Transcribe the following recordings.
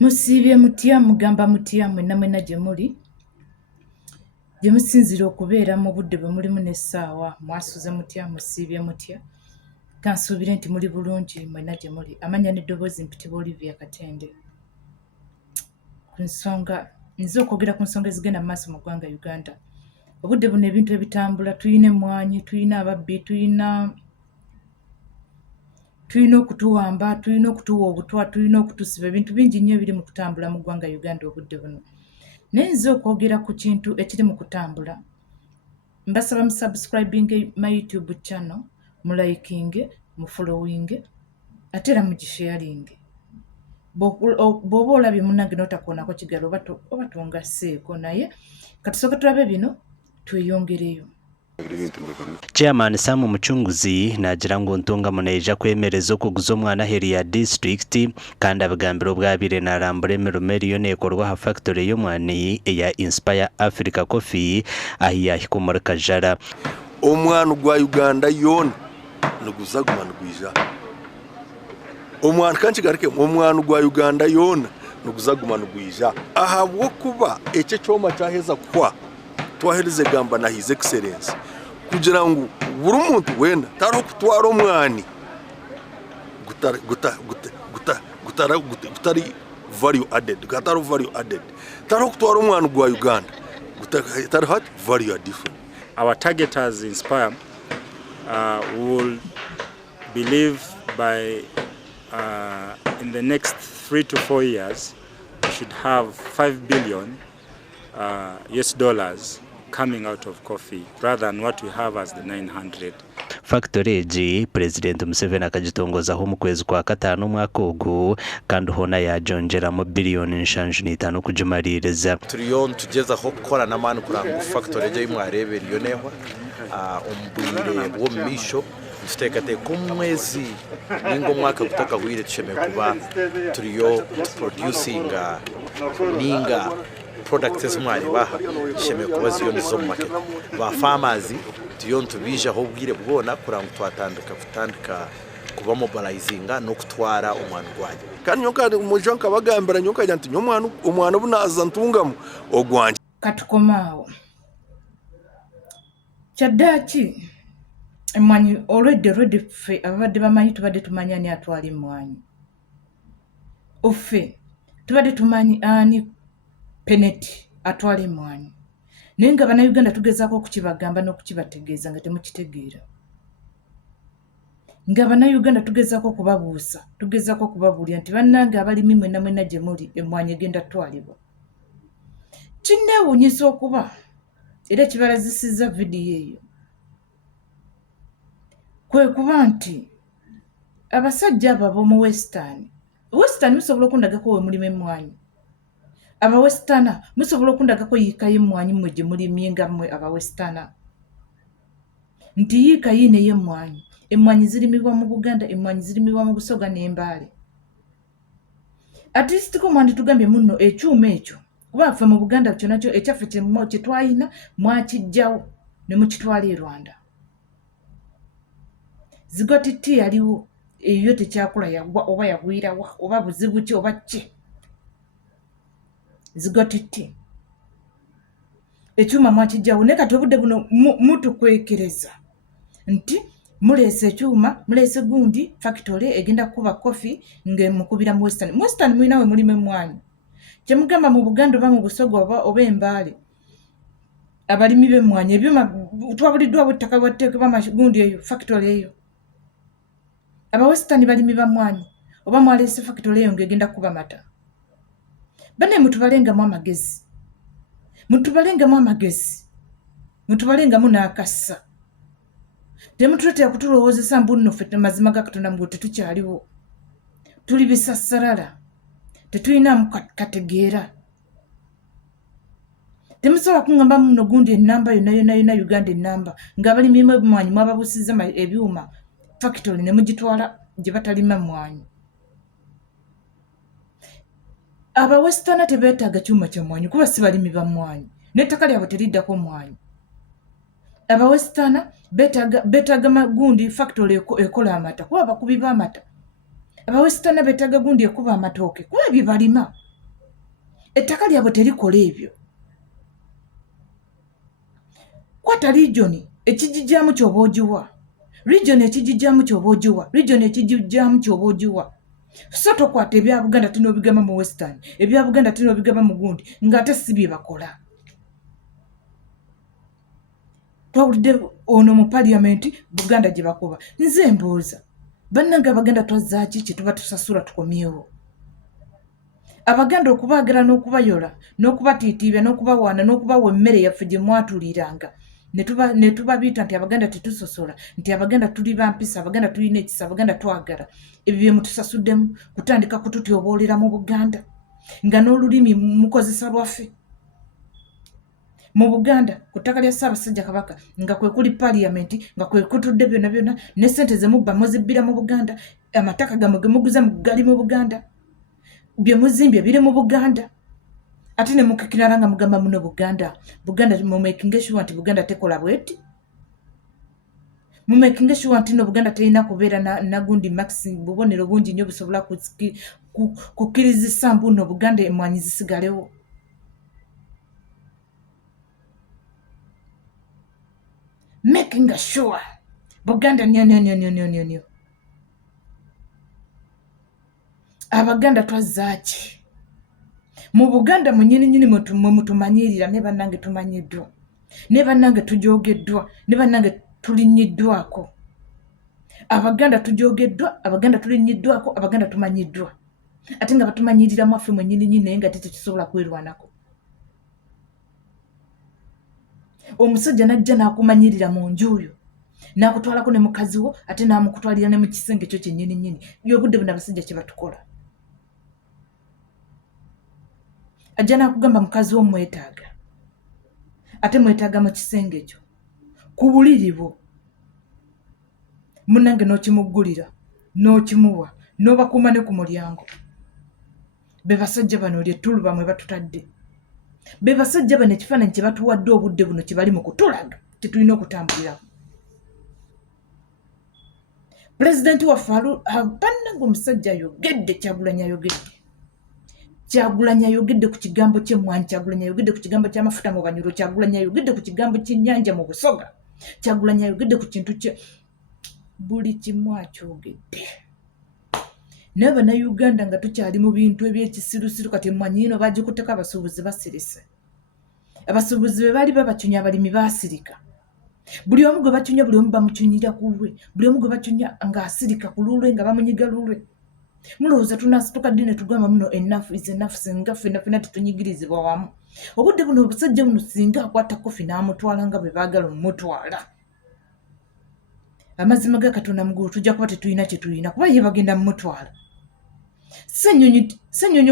Musiibye mutya mugamba mutya mwenna mwenna gye muli gye musinzira okubeera mu budde bwe mulimu n'essaawa mwasuze mutya musiibye mutya kansuubire nti muli bulungi mwenna gye muli amanya n'eddoboozi mpitibwa Olivia Katende ku nsonga nze okwogera ku nsonga ezigenda mu maaso mu ggwanga Uganda obudde buno ebintu ebitambula tuyina emmwanyi tuyina ababbi tuyina okutuwamba tuyina okutuwa obutwa tuyina okutusiba ebintu bingi nnyo ebiri mu kutambula mu ggwanga Uganda obudde buno naye nze okwogera ku kintu ekiri mu kutambula mbasaba mu subscribing my YouTube channel mu liking mu following ate era mu gisharing bw'oba olabye munnange n'otakoonako kigalo oba tongasseeko naye katusooka tulabe bino tweyongereyo. Chairman Sam Muchunguzi nagira ngu ntungamu neija kwemereza okuguza omwana heri ya district kandi abagambira obwabire narambura emirimo eriyo neekorwa ha factory y'omwani eya Inspire Africa Coffee ahi yahikumurika jara omwana gwa Uganda yona nuguza gumana gwija omwana kankigarike omwana gwa Uganda yona nuguza gumana gwija ahabwo kuba ekyo kyoma cyaheza kwa twahereze gamba na his excellence kugira ngo buri muntu wenda taro kutwara omwani gutari value added gataro value added taro kutwara omwani gwa Uganda gutari hat value different. Our target as Inspire will believe by in the next 3 to 4 years we should have $5 billion US dollars coming out of coffee rather than what we have as the 900. Factory egi President Museveni akagitongozaho mu kwezi kwa gatanu umwaka ogu kandi hona yajongeramo biliyoni 5.5 kugimaliriza turiyo tugezaho gukora n'amani kuranga factory egi mwarebe riyoneho ombwire bwo misho tutekateka umwezi ningo mwaka gutaka wire tusheme kuba turiyo producing ninga products mwari baha sheme kuba ziyo nizo mu market ba farmers tiyo ntubija ho bwire bwona kuranga twatandika kuba mobilizinga no kutwara omwana gwaje kandi nyoka umujonka bagambira nyoka janti omwana bunaza ntungamo ogwanje katukomaawo kyaddaaki emwanyi already ffe abadde bamanyi tubadde tumanya ani atwala emmwanyi offe tubadde tumanyi ani peneti atwala emmwanyi naye nga bannayuganda tugezaako okukibagamba n'okukibategeeza nga temukitegeera nga bannayuganda tugezaako okubabuusa tugezaako okubabuulira nti bannange abalimi mwenna mwenna gye muli emmwanyi egenda twalibwa kinneewuunyisa okuba era kibalazisizza vidiyo eyo kwe kuba nti abasajja abo ab'omu western musobola okundagako we mulimu emmwanyi abawestana musobola okundagako yiikayo emmwanyi mmwe gye mulimye nga mmwe abawestana nti yiikayo neyo emmwanyi zirimibwa mu Buganda emmwanyi zirimibwa mu Busoga n'Embaale atisitiko mwandi tugambye munno ekyuma ekyo kuba ffe mu Buganda kyo nakyo ekyaffe kye twayina mwakijjawo ne mukitwala e Rwanda zigotiti yaliwo eyo tekyakula yagwa oba yagwirawa oba buzibu ki oba ki zigotiti ekyuma mwakijjawo naye kati obudde buno mutukwekereza nti muleese ekyuma muleese gundi factory egenda kukuba kofi ng'emukubira mu western mulina we mulimu emmwanyi kyemugamba mu Buganda oba mu Busoga oba Embaale abalimi b'emmwanyi ebyuma twabuliddwawo ettaka bwateekebwa amagundi eyo factory eyo abawestani balimi b'emmwanyi oba mwaleese factory eyo ng'egenda kukuba mata bane mutubalengamu amagezi mutubalengamu n'akassa temutuletera kutulowoozesa mbu nno ffe mazima ga Katonda mbu tetukyaliwo tuli bisassalala tetulinamu kategeera temusobola kuŋŋamba muno gundi ennamba yonna Uganda ennamba ng'abalimi b'emmwanyi mwababuusizza ebyuma factory ne mugitwala gye batalima mmwanyi abawestana tebeetaaga kyuma kya mmwanyi kuba si balimi ba mmwanyi n'ettaka lyabwe teriddako mmwanyi abawestana beetaaga magundi factory ekola amata kuba bakubi b'amata abawestana beetaaga gundi ekuba amatooke kuba bye balima ettaka lyabwe terikola ebyo. Kwata region ekijijjamu kyoba ogiwa, region ekijijjamu kyoba ogiwa, region ekijijjamu kyoba ogiwa. So tokwata ebya Buganda tinobigamba mu Western, ebya Buganda tinobigamba mu gundi ng'ate si bye bakola. Twawulidde ono mu parliament Buganda gye bakuba. Nze mbuuza bannange Abaganda twazaaki kye tuba tusasula tukomyewo? Abaganda okubaagala n'okubayola n'okubatiitiibya n'okubawaana n'okubawa emmere yaffe gye mwatuliranga ne tubabiita nti Abaganda tetusosola, nti Abaganda tuli bampisa, Abaganda tulina ekisa, Abaganda twagala. Ebyo bye mutusasuddemu kutandika kututyoboolera mu Buganda nga n'olulimi mukozesa lwaffe. Mu Buganda ku ttaka lya Ssaabasajja Kabaka nga kwe kuli parliament nga kwe kutudde byonna byonna ne ssente ze mubba muzibbira mu Buganda, amataka gammwe ge muguza gali mu Buganda, bye muzimbye biri mu Buganda. Ate ne mukikirala nga mugamba muno Buganda mumaking sure nti Buganda tekola bweti, mumaking sure nti no Buganda terina kubeera nagundi maxi bubonero bungi nnyo busobola kukkirizisa mbu no Buganda emwanyi zisigalewo. Making sure Buganda nyo. Abaganda twazaaki mu Buganda munyininyini mwe mutumanyirira, ne bannange tumanyiddwa, ne bannange tujogeddwa, ne bannange tulinnyiddwako. Abaganda tujogeddwa, Abaganda tulinnyiddwako, Abaganda tumanyiddwa, ate nga batumanyirira mwaffe mwenyininyini naye nga tetukisobola kwerwanako. Omusajja najja n'akumanyirira mu njuuyo n'akutwalako ne mukazi wo ate n'amukutwalira ne mu kisenge kyo kyennyininyini. By'obudde buno abasajja kye batukola. Ajja n'akugamba mukazi wo mwetaaga ate mwetaaga mu kisenge ekyo ku buliri bwo, munnange n'okimuggulira n'okimuwa n'obakuuma ne ku mulyango. Be basajja bano ly'ettulu bamwe batutadde. Be basajja bano ekifaananyi kye batuwadde obudde buno kye bali mu kutulaga tetulina okutambulirako. Pulezidenti waffe bannange omusajja ayogedde, Kyagulanyi ayogedde ku kigambo ky'emmwanyi, Kyagulanyi ayogedde ku kigambo ky'amafuta mu banyulo, Kyagulanyi ayogedde ku kigambo ky'ennyanja mu Busoga, Kyagulanyi ayogedde ku kintu kye, buli kimu akyogedde. Naye bannayuganda nga tukyali mu bintu eby'ekisirusiru, kati emmwanyi ino bagikutteko abasuubuzi basirise. Abasuubuzi be baali babacunya, abalimi baasirika. Buli omu gwe bacunya, buli omu bamucunyira ku lulwe, buli omu gwe bacunya ng'asirika ku lulwe nga bamunyiga lulwe. Mulowooza tunasituka ddi ne tugamba muno enough is enough, singa ffenna tetunyigirizibwa wamu. Obudde buno obusajja buno singa akwata kofi n'amutwala nga bwe baagala omutwala, amazima ga Katonda mugulu tujja kuba tetulina kye tulina, kuba ye bagenda mumutwala. Ssennyonyi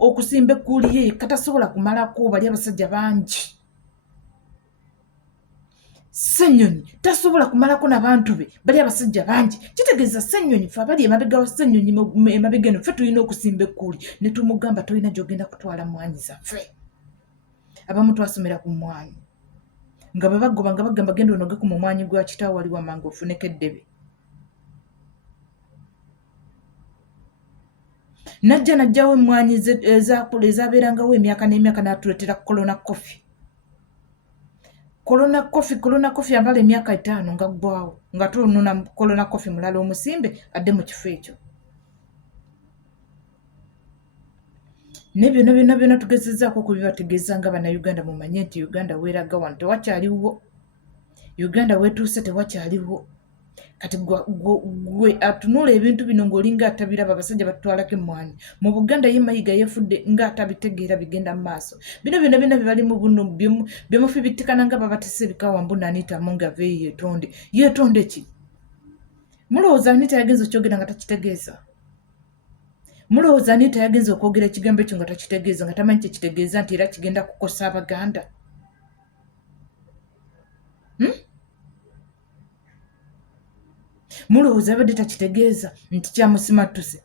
okusimba ekkuuli ye katasobola kumalako bali abasajja bangi. Ssennyonyi tasobola kumalako n'abantu be bali abasajja bangi. Kitegeeza Ssennyonyi ffe abali emabega wa Ssennyonyi emabega eno ffe tulina okusimba ekkuuli ne tumugamba tolina gy'ogenda kutwala mmwanyi zaffe. Abamu twasomera ku mmwanyi nga bwe bagoba nga bagamba genda onoge ku mumwanyi gwa kitaawo wali wammanga ofuneko eddebe. Najjawo emmwanyi ezaabeerangawo emyaka n'emyaka n'atuleetera Corona Coffee ambala emyaka 5 nga ggwawo nga tununa Corona Coffee mulala omusimbe adde mu kifo ekyo. Ne byonna tugezezzaako okubibategeeza nga bannayuganda mumanye nti Uganda weeraga wano tewakyaliwo, Uganda weetuuse tewakyaliwo. Kati gwe atunula ebintu bino ng'olinga atabiraba, abasajja batutwalako emmwanyi. Mu Buganda ye mayiga yeefudde ng'atabitegeera bigenda mu maaso. Bino byonna bye balimu buno bye mufi bittikana nga babatise ebikawa mbu Anita Among aveeyo yeetonde. Yeetonde ki? Mulowooza Anita yagenza okyogera nga takitegeeza? Mulowooza Anita yagenza okwogera ekigambo ekyo nga takitegeeza, nga tamanyi kye kitegeeza nti era kigenda kukosa Abaganda? Mulowooza abadde takitegeeza nti kyamusimattuse?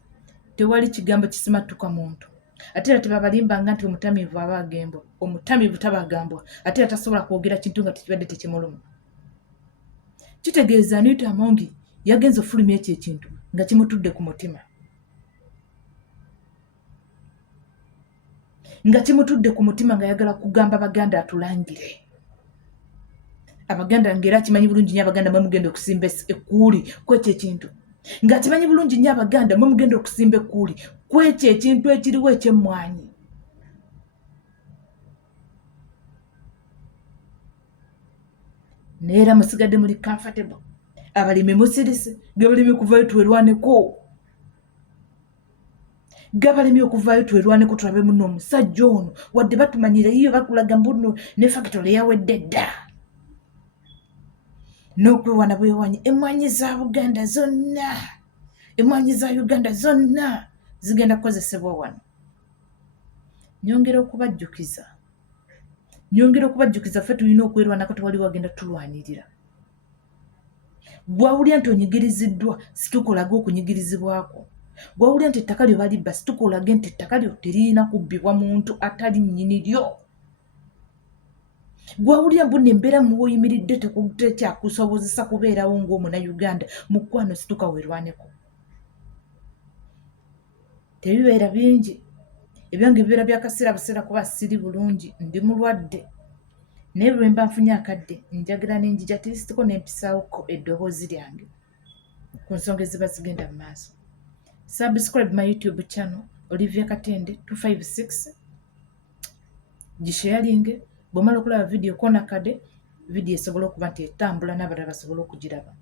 Tewali kigambo kisimattuka muntu. Ate era tebabalimbanga nti omutamiivu aba agembwa. Omutamiivu tabagambwa, ate era tasobola kwogera kintu nga tekibadde tekimuluma. Kitegeeza Anita Among yagenza ofulumya ekyo ekintu nga kimutudde ku mutima. nga kimutudde ku mutima nga yagala kugamba Abaganda atulangire. Abaganda ngera kimanyi bulungi nnyo Abaganda mwe mugenda okusimba ekkuuli kwekyo ekintu. Nga kimanyi bulungi nnyo Abaganda mwe mugenda okusimba ekkuuli kwekyo ekintu ekiriwo eky'emmwanyi. Neera musigadde muli comfortable. Abalimi musirise, gabalimi okuvaayo twerwaneko. Gabalimi okuvaayo twerwaneko tulabe muno omusajja ono wadde batumanyira yiyo bakulaga mbuno ne factory yawedde dda. N'okwewana bwewanyi emmwanyi za Buganda zonna, emmwanyi za Uganda zonna zigenda kukozesebwa wano. Nyongera okubajjukiza ffe tulina okwerwanako tewali wagenda tulwanirira. Gwawulya nti onyigiriziddwa situkolaga okunyigirizibwako. Gwawulya nti ettaka lyo balibba situkolage nti ettaka lyo teririna kubbibwa muntu atali nnyini lyo. Gwawulya mbu nembeera muwoyimiridde tekyakusobozesa kubeerawo ng'Omunnayuganda mukwano situka weerwaneko. Tebibeera bingi. Ebyange bibeera byakaseera buseera kuba siri bulungi ndi mulwadde. Naye bwe mba nfunye akadde njagala n'enjija tirisitiko n'empisaawoko eddoboozi lyange ku nsonga eziba zigenda mu maaso. Subscribe my YouTube channel Olivia Katende 256. Gisharinge bw'omala okulaba video kona kade video esobola okuba nti etambula n'abalala basobola okugiraba.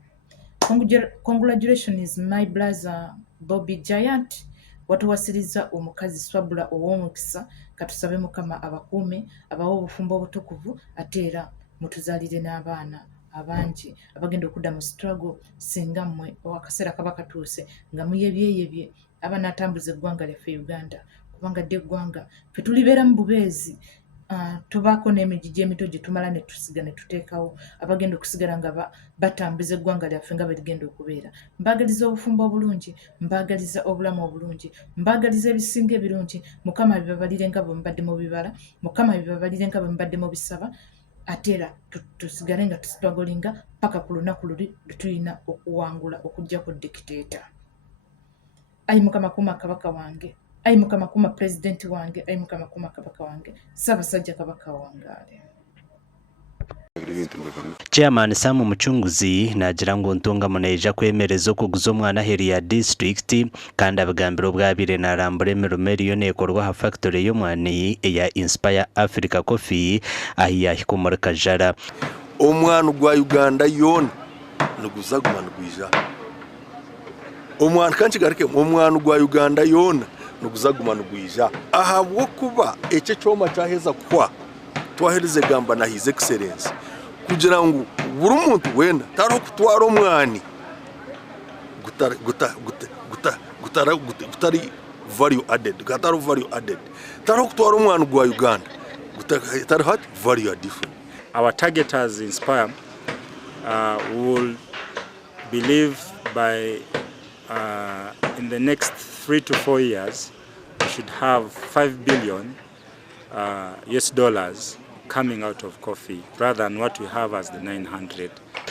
Congratulations my brother Bobby Giant. Watuwasiriza omukazi Swabula ow'omukisa katusabe Mukama abakuume abawa obufumbo obutukuvu ate era mutuzaalire n'abaana abangi abagenda okudda mu struggle singa mmwe akaseera kaba katuuse nga muyebyeyebye abanaatambuza eggwanga lyaffe Uganda kubanga dde eggwanga ffe tulibeera mu bubeezi. Tubaako n'emigigi emito gye tumala ne tusiga ne tuteekawo abagenda okusigala nga batambuza eggwanga lyaffe nga bwe ligenda okubeera. Mbaagaliza obufumbo obulungi, mbaagaliza obulamu obulungi, mbaagaliza ebisinga ebirungi. Mukama bibabalire nga bwe mubadde mu bibala, Mukama bibabalire nga bwe mubadde mu bisaba, ate era tusigale nga tusitwagolinga paka ku lunaku luli lwe tulina okuwangula okuggyako dikiteeta. Ayi Mukama kuuma kabaka wange, ayi Mukama kuuma pulezidenti wange, ayi Mukama kuuma kabaka wange, Ssaabasajja kabaka wangaale. Chairman Sam Muchunguzi nagira ngu ntungamu neija kwemereza okuguza omwana heri ya district kandi abagambira obwabire narambura emirimo eriyo neekorwa ha factory y'omwani eya Inspire Africa Coffee ahi yahikumurika jara. Omwana gwa Uganda yoona niguzaguma nigwija. Omwana kankigarike omwana gwa Uganda yoona niguzaguma nigwija ahabwokuba ekyo kyoma kyaheza kuhwa twahereze gamba na His Excellency kugira ngu buri muntu wena tariho kutwara omwani gutari value added, tariho kutwara omwani gwa Uganda tariho value different. Our target as Inspire will believe by in the next 3 to 4 years we should have $5 billion US dollars coming out of coffee rather than what we have as the 900.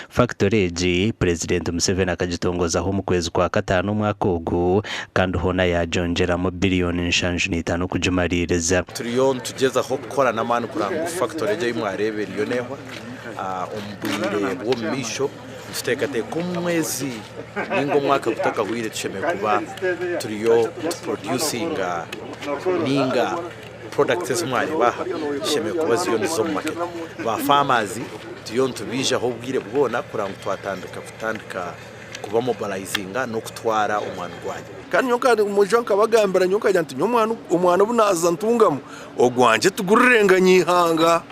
Factory egi President Museveni akagitongozaho mu kwezi kwa Gatanu umwaka ogu kandi hona yajongeramo biliyoni 5.5 kugimaliriza. Turiyo tugezaho gukora n'amani kuranga factory egi mwarebe riyonehwa ombwire bwo misho tutekateka umwezi ningo mwaka kutaka wire tusheme kuba turiyo producing ninga products mwari baha sheme kuba ziyo nizo mu market ba farmers tiyo ntubije aho bwire bwona kuranga twatandika kuba mobilizinga no kutwara omwana gwanyu kandi nyoka mujonka bagambira nyoka janti omwana bunaza ntungamo ogwanje tugurirenga nyihanga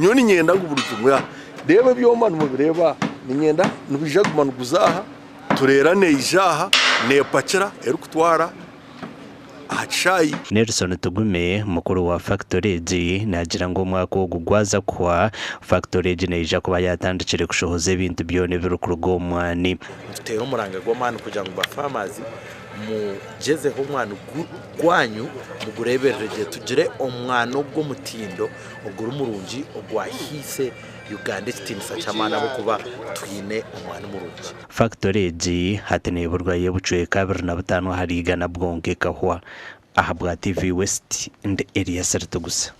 nyoni nyenda nguburutumya debe byomana mubireba ninyenda nubijaguma nuguzaha turera neijaha nepakira erukutwara achayi. Nelson Tugume mukuru wa factory egi nagira ngo omwaka ogu gwaza kwa factory egi neija kuba yatandikire kushohoza ebintu byone birukuruga omwani tutera omuranga gw'omwani kugira ngo ba farmers mugezeho omwani gwanyu mugureberere tugire omwani ogw'omutindo oguri murungi ogwahise Uganda kitinisa chamana bokuba twine omwani murungi. Factory egi hateneburwa yebucweka 25 harigana bwonke kahwa aha bwa TV West ndi Elias Ritugusa.